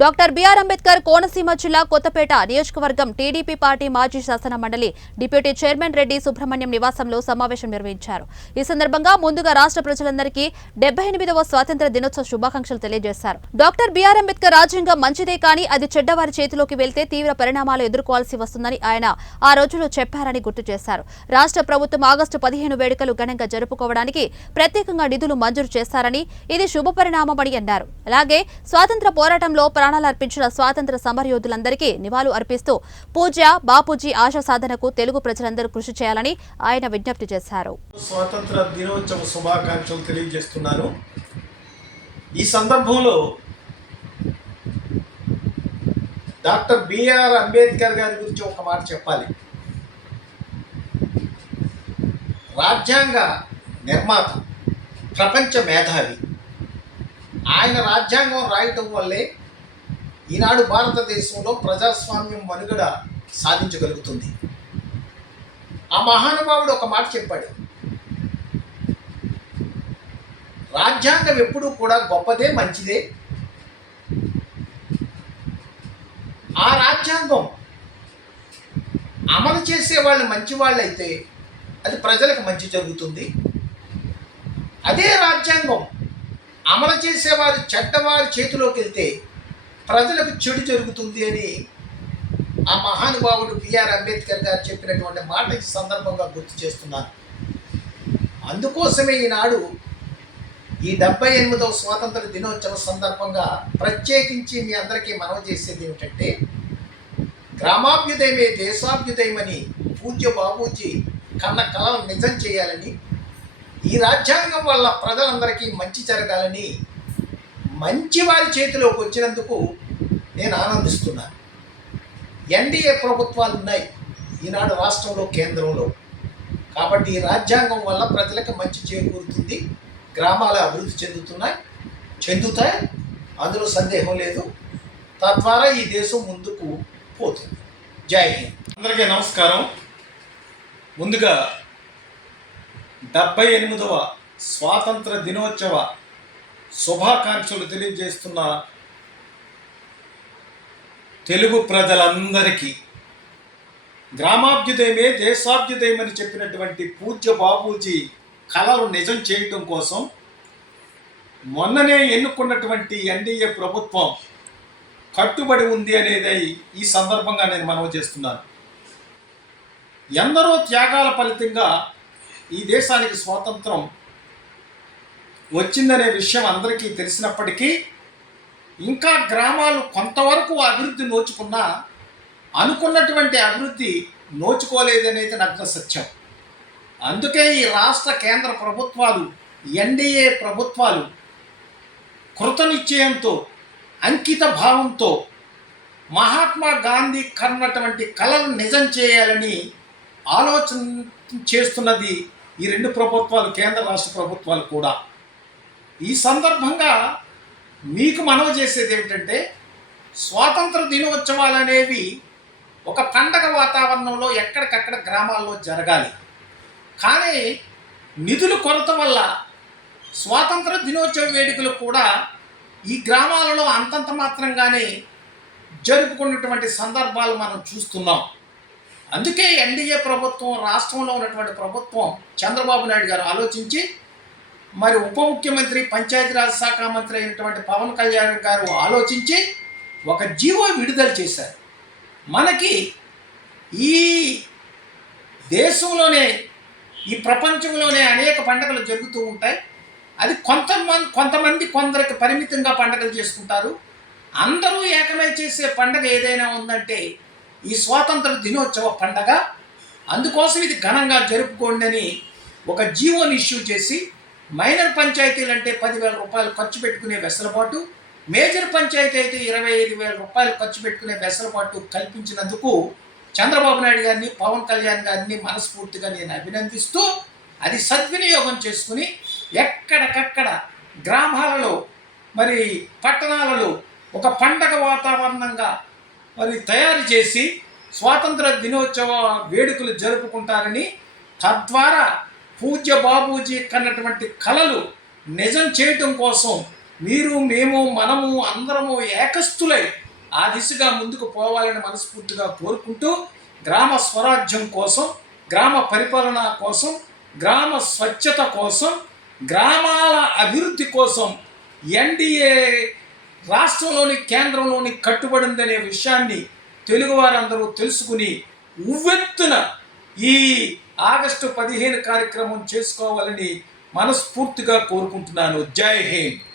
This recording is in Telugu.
డాక్టర్ బిఆర్ అంబేద్కర్ కోనసీమ జిల్లా కొత్తపేట నియోజకవర్గం టీడీపీ పార్టీ మాజీ శాసన మండలి డిప్యూటీ చైర్మన్ రెడ్డి సుబ్రహ్మణ్యం నివాసంలో సమావేశం నిర్వహించారు. ఈ సందర్భంగా ముందుగా రాష్ట్ర ప్రజలందరికీ 78వ స్వాతంత్ర్య దినోత్సవ శుభాకాంక్షలు తెలియజేశారు. డాక్టర్ బిఆర్ అంబేద్కర్ రాజ్యాంగం మంచిదే కానీ అది చెడ్డవారి చేతిలోకి వెళ్తే తీవ్ర పరిణామాలు ఎదుర్కోవాల్సి వస్తుందని ఆయన ఆ రోజులో చెప్పారని గుర్తు చేశారు. రాష్ట్ర ప్రభుత్వం ఆగస్టు 15 వేడుకలు ఘనంగా జరుపుకోవడానికి ప్రత్యేకంగా నిధులు మంజూరు చేస్తారని ఇది శుభపరిణామమని అన్నారు. అలాగే స్వాతంత్ర పోరాటంలో ప్రాణాలర్పించిన స్వాతంత్ర సమరయోధులందరికీ నివాళులు అర్పిస్తూ పూజ్య బాపూజీ ఆశ సాధనకు తెలుగు ప్రజలందరూ కృషి చేయాలని ఆయన విజ్ఞప్తి చేశారు. స్వాతంత్ర దినోత్సవ శుభాకాంక్షలు తెలియజేస్తున్నాను. ఈ సందర్భంలో డాక్టర్ బిఆర్ అంబేద్కర్ గారి గురించి ఒక మాట చెప్పాలి. రాజ్యాంగ నిర్మాత, ప్రపంచ మేధావి. ఆయన రాజ్యాంగం రాయటం వల్లే ఈనాడు భారతదేశంలో ప్రజాస్వామ్యం మనుగడ సాధించగలుగుతుంది. ఆ మహానుభావుడు ఒక మాట చెప్పాడు, రాజ్యాంగం ఎప్పుడూ కూడా గొప్పదే, మంచిదే. ఆ రాజ్యాంగం అమలు చేసే వాళ్ళు మంచి వాళ్ళైతే అది ప్రజలకు మంచి జరుగుతుంది. అదే రాజ్యాంగం అమలు చేసేవారు చెడ్డవారి చేతిలోకి వెళ్తే ప్రజలకు చెడు జరుగుతుంది అని ఆ మహానుభావుడు బిఆర్ అంబేద్కర్ గారు చెప్పినటువంటి మాట ఈ సందర్భంగా గుర్తు చేస్తున్నాను. అందుకోసమే ఈనాడు ఈ 78వ స్వాతంత్ర దినోత్సవ సందర్భంగా ప్రత్యేకించి మీ అందరికీ మనవి చేసేది ఏమిటంటే, గ్రామాభ్యుదయమే దేశాభ్యుదయమని పూజ్య బాపూజీ కన్న కళలు నిజం చేయాలని, ఈ రాజ్యాంగం వల్ల ప్రజలందరికీ మంచి జరగాలని మంచి వారి చేతిలోకి వచ్చినందుకు నేను ఆనందిస్తున్నాను. ఎన్డీఏ ప్రభుత్వాలు ఉన్నాయి ఈనాడు రాష్ట్రంలో, కేంద్రంలో. కాబట్టి ఈ రాజ్యాంగం వల్ల ప్రజలకు మంచి చేకూరుతుంది, గ్రామాలు అభివృద్ధి చెందుతాయి, అందులో సందేహం లేదు. తద్వారా ఈ దేశం ముందుకు పోతుంది. జై హింద్. అందరికీ నమస్కారం. ముందుగా 78వ స్వాతంత్ర దినోత్సవ శుభాకాంక్షలు తెలియజేస్తున్న తెలుగు ప్రజలందరికీ, గ్రామాభ్యుదయమే దేశాభ్యుదయమని చెప్పినటువంటి పూజ్య బాపూజీ కళలు నిజం చేయటం కోసం మొన్ననే ఎన్నుకున్నటువంటి ఎన్డీఏ ప్రభుత్వం కట్టుబడి ఉంది అనేది ఈ సందర్భంగా నేను మనవి చేస్తున్నాను. ఎందరో త్యాగాల ఫలితంగా ఈ దేశానికి స్వాతంత్రం వచ్చిందనే విషయం అందరికీ తెలిసినప్పటికీ ఇంకా గ్రామాలు కొంతవరకు అభివృద్ధి నోచుకున్నా అనుకున్నటువంటి అభివృద్ధి నోచుకోలేదనేది నగ్న సత్యం. అందుకే ఈ రాష్ట్ర కేంద్ర ప్రభుత్వాలు, ఎన్డీఏ ప్రభుత్వాలు కృతనిశ్చయంతో, అంకిత భావంతో మహాత్మా గాంధీ కన్నటువంటి కళలు నిజం చేయాలని ఆలోచన చేస్తున్నది ఈ రెండు ప్రభుత్వాలు, కేంద్ర రాష్ట్ర ప్రభుత్వాలు కూడా. ఈ సందర్భంగా మీకు మనవి చేసేది ఏమిటంటే, స్వాతంత్ర దినోత్సవాలు అనేవి ఒక పండగ వాతావరణంలో ఎక్కడికక్కడ గ్రామాల్లో జరగాలి. కానీ నిధుల కొరత వల్ల స్వాతంత్ర దినోత్సవ వేడుకలు కూడా ఈ గ్రామాలలో అంతంత మాత్రంగానే జరుపుకున్నటువంటి సందర్భాలు మనం చూస్తున్నాం. అందుకే ఎన్డీఏ ప్రభుత్వం, రాష్ట్రంలో ఉన్నటువంటి ప్రభుత్వం, చంద్రబాబు నాయుడు గారు ఆలోచించి, మరి ఉప ముఖ్యమంత్రి పంచాయతీరాజ్ శాఖ మంత్రి అయినటువంటి పవన్ కళ్యాణ్ గారు ఆలోచించి ఒక జీవో విడుదల చేశారు. మనకి ఈ దేశంలోనే, ఈ ప్రపంచంలోనే అనేక పండుగలు జరుగుతూ ఉంటాయి. అది కొంతమంది కొందరికి పరిమితంగా పండుగలు చేసుకుంటారు. అందరూ ఏకమై చేసే పండుగ ఏదైనా ఉందంటే ఈ స్వాతంత్ర దినోత్సవ పండుగ. అందుకోసం ఇది ఘనంగా జరుపుకోండి అని ఒక జీవోని ఇష్యూ చేసి, మైనర్ పంచాయతీలు అంటే 10,000 రూపాయలు ఖర్చు పెట్టుకునే వెసులుబాటు, మేజర్ పంచాయతీ అయితే 25,000 రూపాయలు ఖర్చు పెట్టుకునే వెసులుబాటు కల్పించినందుకు చంద్రబాబు నాయుడు గారిని, పవన్ కళ్యాణ్ గారిని మనస్ఫూర్తిగా నేను అభినందిస్తూ, అది సద్వినియోగం చేసుకుని ఎక్కడికక్కడ గ్రామాలలో, మరి పట్టణాలలో ఒక పండగ వాతావరణంగా మరి తయారు చేసి స్వాతంత్ర దినోత్సవ వేడుకలు జరుపుకుంటారని, తద్వారా పూజ్య బాపూజీ కన్నటువంటి కళలు నిజం చేయటం కోసం మీరు, మేము, మనము అందరము ఏకస్తులై ఆ దిశగా ముందుకు పోవాలని మనస్ఫూర్తిగా కోరుకుంటూ, గ్రామ స్వరాజ్యం కోసం, గ్రామ పరిపాలన కోసం, గ్రామ స్వచ్ఛత కోసం, గ్రామాల అభివృద్ధి కోసం ఎన్డీఏ రాష్ట్రంలోని కేంద్రంలోని కట్టుబడిందనే విషయాన్ని తెలుగువారందరూ తెలుసుకుని ఉవ్వెత్తున ఈ ఆగస్టు 15 కార్యక్రమం చేసుకోవాలని మనస్ఫూర్తిగా కోరుకుంటున్నాను. జై హింద్.